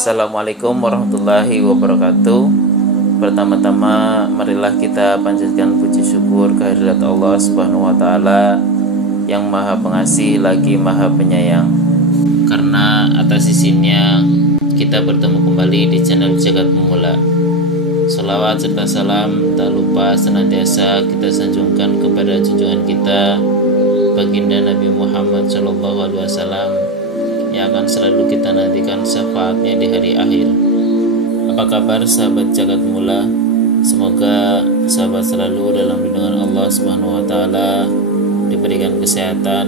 Assalamualaikum warahmatullahi wabarakatuh. Pertama-tama marilah kita panjatkan puji syukur kehadirat Allah Subhanahu wa taala yang Maha Pengasih lagi Maha Penyayang. Karena atas izinnya kita bertemu kembali di channel Jagat Pemula. Salawat serta salam tak lupa senantiasa kita sanjungkan kepada junjungan kita Baginda Nabi Muhammad SAW yang akan selalu kita nantikan syafaatnya di hari akhir. Apa kabar sahabat Jagat Mula? Semoga sahabat selalu dalam lindungan Allah Subhanahu wa taala, diberikan kesehatan,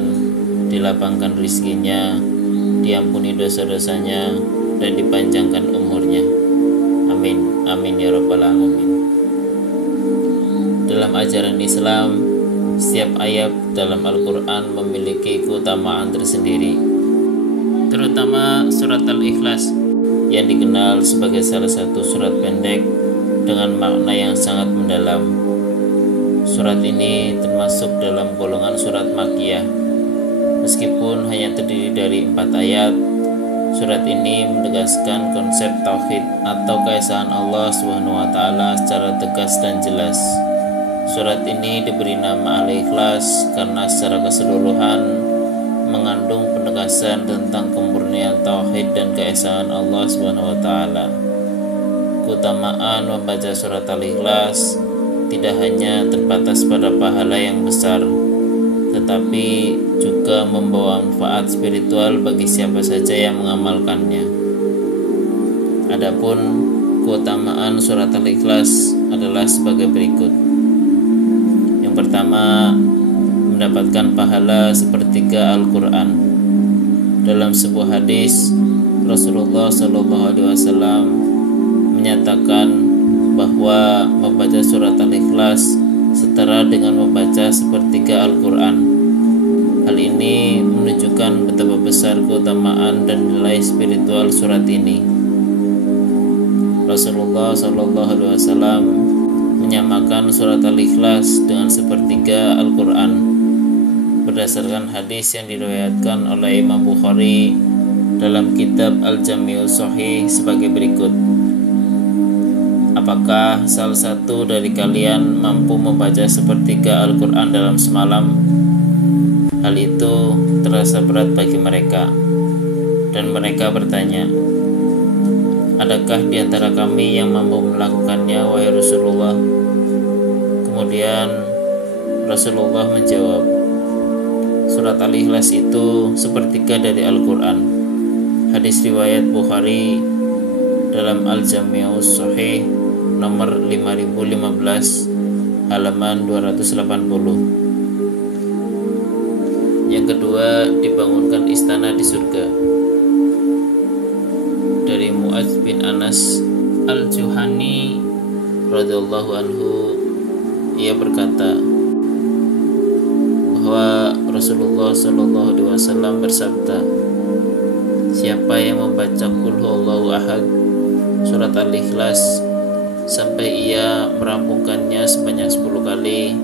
dilapangkan rizkinya, diampuni dosa-dosanya, dan dipanjangkan umurnya. Amin, amin ya rabbal alamin. Dalam ajaran Islam, setiap ayat dalam Al-Quran memiliki keutamaan tersendiri, terutama surat Al-Ikhlas yang dikenal sebagai salah satu surat pendek dengan makna yang sangat mendalam. Surat ini termasuk dalam golongan surat Makkiyah. Meskipun hanya terdiri dari 4 ayat, surat ini menegaskan konsep tauhid atau keesaan Allah SWT secara tegas dan jelas. Surat ini diberi nama Al-Ikhlas karena secara keseluruhan mengandung penegasan tentang kemurnian tauhid dan keesaan Allah Subhanahu wa taala. Keutamaan membaca surat Al-Ikhlas tidak hanya terbatas pada pahala yang besar, tetapi juga membawa manfaat spiritual bagi siapa saja yang mengamalkannya. Adapun keutamaan surat Al-Ikhlas adalah sebagai berikut. Yang pertama, mendapatkan pahala sepertiga Al-Quran. Dalam sebuah hadis, Rasulullah SAW menyatakan bahwa membaca surat Al-Ikhlas setara dengan membaca sepertiga Al-Quran. Hal ini menunjukkan betapa besar keutamaan dan nilai spiritual surat ini. Rasulullah SAW menyamakan surat Al-Ikhlas dengan sepertiga Al-Quran berdasarkan hadis yang diriwayatkan oleh Imam Bukhari dalam kitab Al-Jami'ul Shahih sebagai berikut. Apakah salah satu dari kalian mampu membaca sepertiga Al-Quran dalam semalam? Hal itu terasa berat bagi mereka, dan mereka bertanya, adakah di antara kami yang mampu melakukannya, wahai Rasulullah? Kemudian Rasulullah menjawab, surat Al-Ikhlas itu sepertiga dari Al-Quran. Hadis riwayat Bukhari dalam Al-Jami'us Shahih nomor 5015 halaman 280. Yang kedua, dibangunkan istana di surga. Dari Mu'adz bin Anas Al-Juhani radhiyallahu anhu, ia berkata bahwa Rasulullah SAW bersabda, siapa yang membaca Qul Huwallahu Ahad, surat Al-Ikhlas sampai ia merampungkannya sebanyak 10 kali,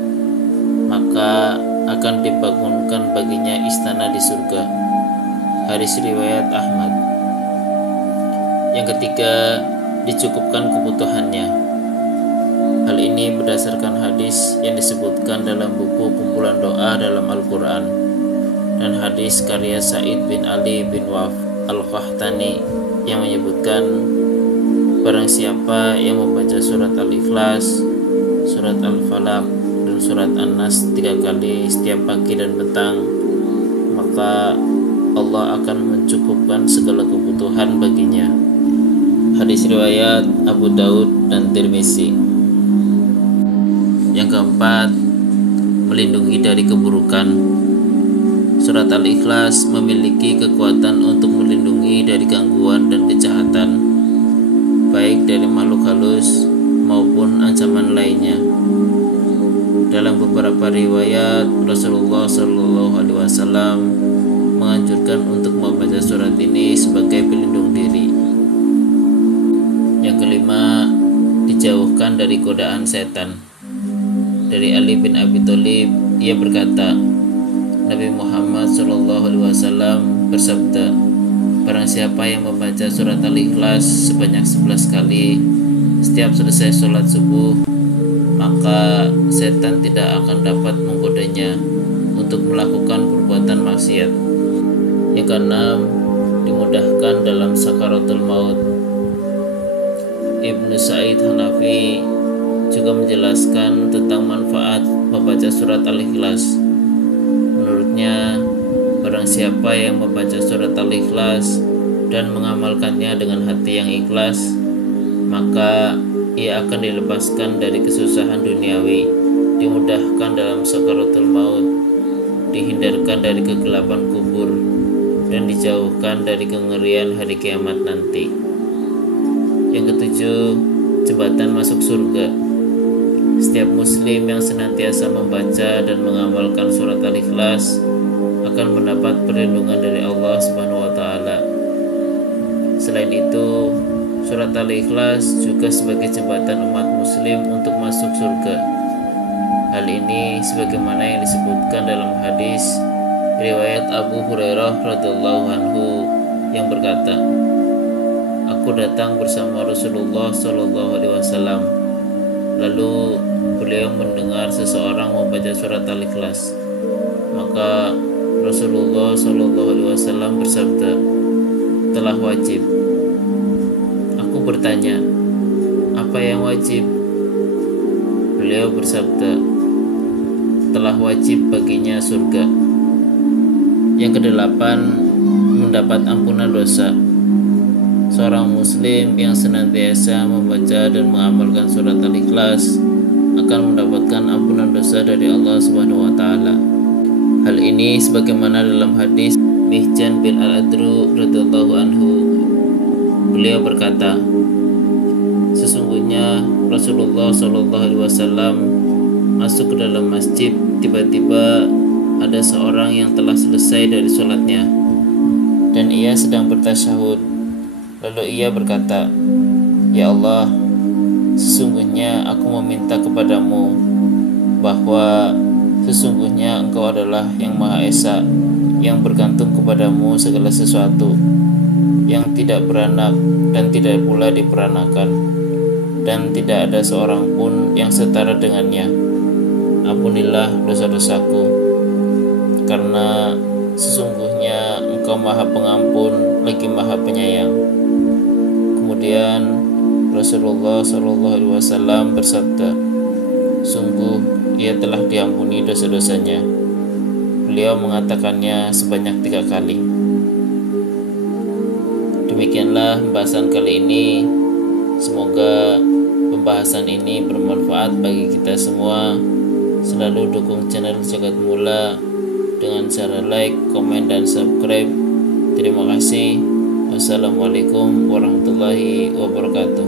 maka akan dibangunkan baginya istana di surga. Hadis riwayat Ahmad. Yang ketiga, dicukupkan kebutuhannya. Hal ini berdasarkan hadis yang disebutkan dalam buku kumpulan doa dalam Al-Quran dan hadis karya Sa'id bin Ali bin Waf Al-Qahtani yang menyebutkan, barang siapa yang membaca surat Al-Ikhlas, surat Al-Falaq, dan surat An-Nas 3 kali setiap pagi dan petang, maka Allah akan mencukupkan segala kebutuhan baginya. Hadis riwayat Abu Daud dan Tirmizi. Yang keempat, melindungi dari keburukan. Surat Al-Ikhlas memiliki kekuatan untuk melindungi dari gangguan dan kejahatan, baik dari makhluk halus maupun ancaman lainnya. Dalam beberapa riwayat, Rasulullah SAW menganjurkan untuk membaca surat ini sebagai pelindung diri. Yang kelima, dijauhkan dari godaan setan. Dari Ali bin Abi Thalib, ia berkata, Nabi Muhammad SAW bersabda, barang siapa yang membaca surat Al-Ikhlas sebanyak 11 kali setiap selesai sholat subuh, maka setan tidak akan dapat menggodanya untuk melakukan perbuatan maksiat. Yang keenam, dimudahkan dalam sakaratul maut. Ibnu Sa'id Hanafi juga menjelaskan tentang manfaat membaca surat Al-Ikhlas. Menurutnya, barang siapa yang membaca surat Al-Ikhlas dan mengamalkannya dengan hati yang ikhlas, maka ia akan dilepaskan dari kesusahan duniawi, dimudahkan dalam sakaratul maut, dihindarkan dari kegelapan kubur, dan dijauhkan dari kengerian hari kiamat nanti. Yang ketujuh, jembatan masuk surga. Setiap muslim yang senantiasa membaca dan mengamalkan surat Al-Ikhlas akan mendapat perlindungan dari Allah Subhanahu wa taala. Selain itu, surat Al-Ikhlas juga sebagai jembatan umat muslim untuk masuk surga. Hal ini sebagaimana yang disebutkan dalam hadis riwayat Abu Hurairah radhiyallahu anhu yang berkata, "Aku datang bersama Rasulullah Shallallahu alaihi wasallam. Lalu beliau mendengar seseorang membaca surat Al-Ikhlas. Maka Rasulullah Shallallahu alaihi wasallam bersabda, 'Telah wajib.' Aku bertanya, 'Apa yang wajib?' Beliau bersabda, 'Telah wajib baginya surga.' Yang kedelapan, mendapat ampunan dosa. Seorang muslim yang senantiasa membaca dan mengamalkan surat Al-Ikhlas akan mendapatkan ampunan dosa dari Allah Subhanahu wa taala. Hal ini sebagaimana dalam hadis Mihjan bin Al-Adru radhiyallahu anhu. Beliau berkata, sesungguhnya Rasulullah Shallallahu alaihi wasallam masuk ke dalam masjid, tiba-tiba ada seorang yang telah selesai dari sholatnya dan ia sedang bertasyahud. Lalu ia berkata, 'Ya Allah, sesungguhnya aku meminta kepadamu bahwa sesungguhnya Engkau adalah yang Maha Esa, yang bergantung kepadamu segala sesuatu, yang tidak beranak dan tidak pula diperanakan, dan tidak ada seorang pun yang setara dengannya. Ampunilah dosa-dosaku, karena sesungguhnya Engkau Maha Pengampun lagi Maha Penyayang.' Kemudian Rasulullah SAW bersabda, 'Sungguh ia telah diampuni dosa-dosanya.' Beliau mengatakannya sebanyak 3 kali. Demikianlah pembahasan kali ini. Semoga pembahasan ini bermanfaat bagi kita semua. Selalu dukung channel Jagat Mula dengan cara like, komen, dan subscribe. Terima kasih. Wassalamualaikum warahmatullahi wabarakatuh.